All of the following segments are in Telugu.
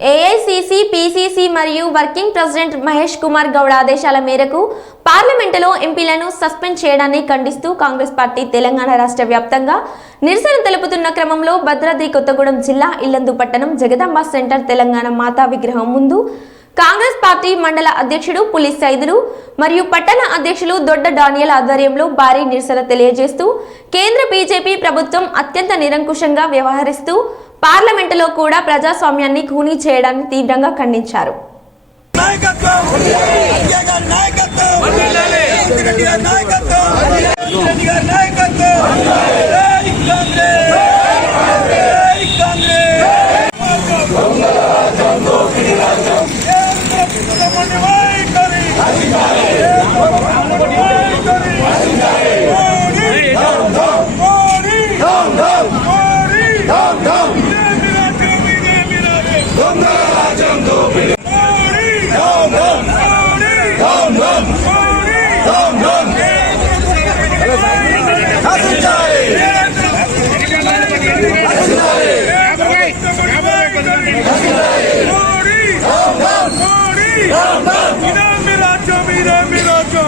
ఏఐసిసి పిసిసి మరియు వర్కింగ్ ప్రెసిడెంట్ మహేష్ కుమార్ గౌడ్ ఆదేశాల మేరకు పార్లమెంటులో ఎంపీలను సస్పెండ్ చేయడాన్ని ఖండిస్తూ కాంగ్రెస్ పార్టీ తెలంగాణ రాష్ట్ర వ్యాప్తంగా నిరసన తెలుపుతున్న క్రమంలో భద్రాద్రి కొత్తగూడెం జిల్లా ఇల్లందు పట్టణం జగదాంబ సెంటర్ తెలంగాణ మాతా విగ్రహం ముందు కాంగ్రెస్ పార్టీ మండల అధ్యక్షుడు పులి సైదులు మరియు పట్టణ అధ్యక్షులు దొడ్డ డానియల్ ఆధ్వర్యంలో భారీ నిరసన తెలియజేస్తూ కేంద్ర బీజేపీ ప్రభుత్వం అత్యంత నిరంకుశంగా వ్యవహరిస్తూ పార్లమెంటులో కూడా ప్రజాస్వామ్యాన్ని ఖూనీ చేయడాన్ని తీవ్రంగా ఖండించారు. అధికారి విజయ్ గారి నాయకత్వం రేవంత్ రెడ్డి గారి నాయకత్వం రేవంత్ రెడ్డి గారి నాయకత్వం జై కాంగ్రెస్ జై కాంగ్రెస్ కేంద్ర ప్రభుత్వం వైఖరి కేంద్ర వైఖరి మోడీ మోడీ మోడీ ఇదేమి రాజ్యం, ఇదేమి రాజ్యం.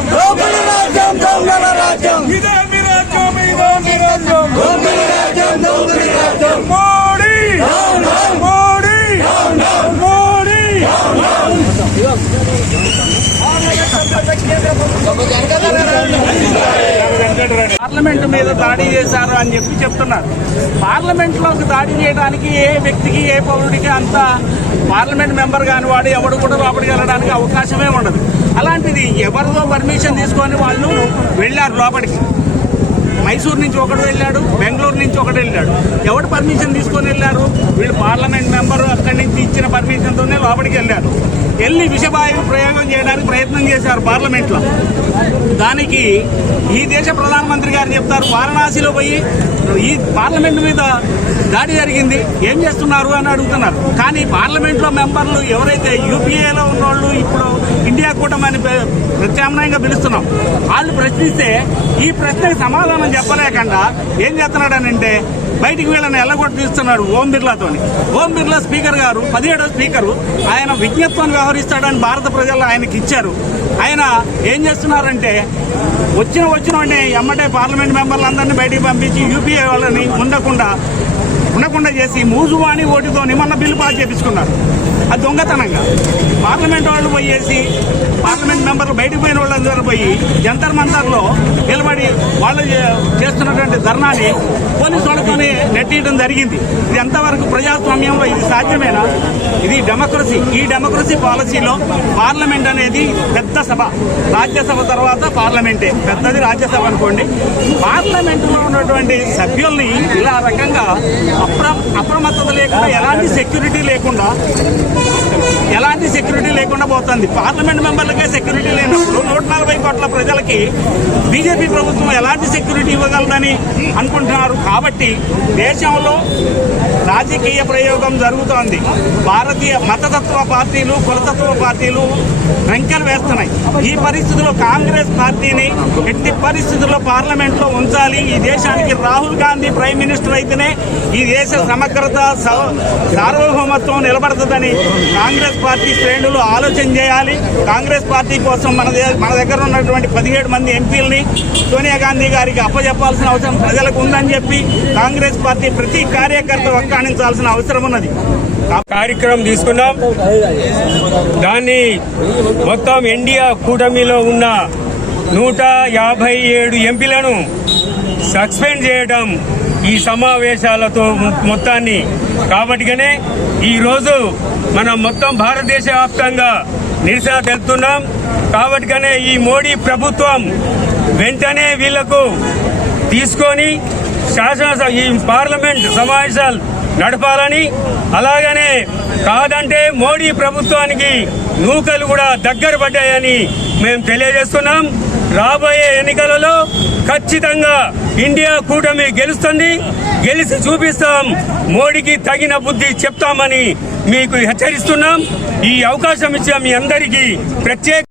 మోడీ మోడీ మోడీ మోడీ పార్లమెంట్ మీద దాడి చేశారు అని చెప్పి చెప్తున్నారు. పార్లమెంట్లోకి దాడి చేయడానికి ఏ వ్యక్తికి ఏ పౌరుడికి అంత పార్లమెంట్ మెంబర్ కాని వాడు ఎవడు కూడా లోపలికి వెళ్ళడానికి అవకాశమే ఉండదు. అలాంటిది ఎవరిదో పర్మిషన్ తీసుకొని వాళ్ళు వెళ్ళారు లోపలికి. మైసూర్ నుంచి ఒకడు వెళ్ళాడు బెంగళూరు నుంచి ఒకడు వెళ్ళాడు. ఎవడు పర్మిషన్ తీసుకొని వెళ్ళారు? వీళ్ళు పార్లమెంట్ మెంబరు అక్కడి నుంచి ఇచ్చిన పర్మిషన్తోనే లోపలికి వెళ్ళారు. వెళ్ళి విషవాయువు ప్రయోగం చేయడానికి ప్రయత్నం చేశారు పార్లమెంట్లో. దానికి ఈ దేశ ప్రధానమంత్రి గారు చెప్తారు వారణాసిలో పోయి ఈ పార్లమెంట్ మీద దాడి జరిగింది ఏం చేస్తున్నారు అని అడుగుతున్నారు. కానీ పార్లమెంట్లో మెంబర్లు ఎవరైతే యూపీఏలో ఉన్నోళ్ళు ఇప్పుడు ఇండియా కూటమి అని ప్రత్యామ్నాయంగా పిలుస్తున్నాం వాళ్ళు ప్రశ్నిస్తే ఈ ప్రశ్నకు సమాధానం చెప్పలేకుండా. ఏం చేస్తున్నాడనంటే బయటికి వీళ్ళని ఎల్లగొట్టు తీస్తున్నాడు ఓం బిర్లాతోని. ఓం బిర్లా స్పీకర్ గారు పదిహేడో స్పీకరు ఆయన విజ్ఞత్వాన్ని వ్యవహరిస్తాడని భారత ప్రజలు ఆయనకి ఇచ్చారు. ఆయన ఏం చేస్తున్నారంటే వచ్చిన వచ్చిన వెంటనే ఎమ్మటే పార్లమెంట్ మెంబర్లందరినీ బయటికి పంపించి యూపీఏ వాళ్ళని ఉండకుండా ఉండకుండా చేసి మూజువాణి ఓటుతో నిమన్న బిల్లు పాస్ చేపించుకున్నారు. అది దొంగతనంగా. పార్లమెంట్ వాళ్ళు పోయేసి పార్లమెంట్ మెంబర్లు బయటకు పోయిన వాళ్ళందరూ పోయి జంతర్ మంతర్లో నిలబడి వాళ్ళు చేస్తున్నటువంటి ధర్నాని పోలీసు వాళ్ళతోనే నెట్టియడం జరిగింది. ఇది ఎంతవరకు ప్రజాస్వామ్యంలో ఇది సాధ్యమేనా? ఇది డెమోక్రసీ. ఈ డెమోక్రసీ పాలసీలో పార్లమెంట్ అనేది పెద్ద సభ. రాజ్యసభ తర్వాత పార్లమెంటే. పెద్దది రాజ్యసభ అనుకోండి. పార్లమెంటులో ఉన్నటువంటి సభ్యుల్ని ఇలా రకంగా అప్రమత్తత లేకుండా ఎలాంటి సెక్యూరిటీ లేకుండా ఎలాంటి సెక్యూరిటీ లేకుండా పోతుంది. పార్లమెంట్ మెంబర్లకే సెక్యూరిటీ లేనప్పుడు నూట నలభై కోట్ల ప్రజలకి బీజేపీ ప్రభుత్వం ఎలాంటి సెక్యూరిటీ ఇవ్వగలదని అనుకుంటున్నారు. కాబట్టి దేశంలో రాజకీయ ప్రయోగం జరుగుతోంది. భారతీయ మతతత్వ పార్టీలు కులతత్వ పార్టీలు రంకెలు వేస్తున్నాయి. ఈ పరిస్థితుల్లో కాంగ్రెస్ పార్టీని ఎట్టి పరిస్థితుల్లో పార్లమెంట్లో ఉంచాలి? ఈ దేశానికి రాహుల్ గాంధీ ప్రైమ్ మినిస్టర్ అయితేనే ఈ దేశ సమగ్రత స- సార్వభౌమత్వం నిలబడుతుందని కాంగ్రెస్ పార్టీ శ్రేణులు ఆలోచన చేయాలి. కాంగ్రెస్ పార్టీ కోసం మన మన దగ్గర ఉన్నటువంటి పదిహేడు మంది ఎంపీలని సోనియా గాంధీ గారికి అప్పజెప్పాల్సిన అవసరం ప్రజలకు ఉందని చెప్పి కాంగ్రెస్ పార్టీ ప్రతి కార్యకర్త వక్కాణించాల్సిన అవసరం ఉన్నది. కార్యక్రమం తీసుకున్నాం. దాన్ని మొత్తం ఇండియా కూటమిలో ఉన్న నూట యాభై ఏడు ఎంపీలను సస్పెండ్ చేయడం ఈ సమావేశాలతో మొత్తాన్ని. కాబట్టిగానే ఈరోజు మనం మొత్తం భారతదేశ వ్యాప్తంగా నిరసన తెలుపుతున్నాం. కాబట్టిగానే ఈ మోడీ ప్రభుత్వం వెంటనే వీళ్ళకు తీసుకొని శాసనసభ ఈ పార్లమెంట్ సమావేశాలు నడపాలని అలాగనే కాదంటే మోడీ ప్రభుత్వానికి నూకలు కూడా దగ్గర పడ్డాయని మేము తెలియజేస్తున్నాం. రాబోయే ఎన్నికలలో ఖచ్చితంగా ఇండియా కూటమి గెలుస్తుంది. గెలిచి చూపిస్తాం. మోడీకి తగిన బుద్ధి చెప్తామని మీకు హెచ్చరిస్తున్నాం. ఈ అవకాశం ఇచ్చిన మీ అందరికీ ప్రత్యేక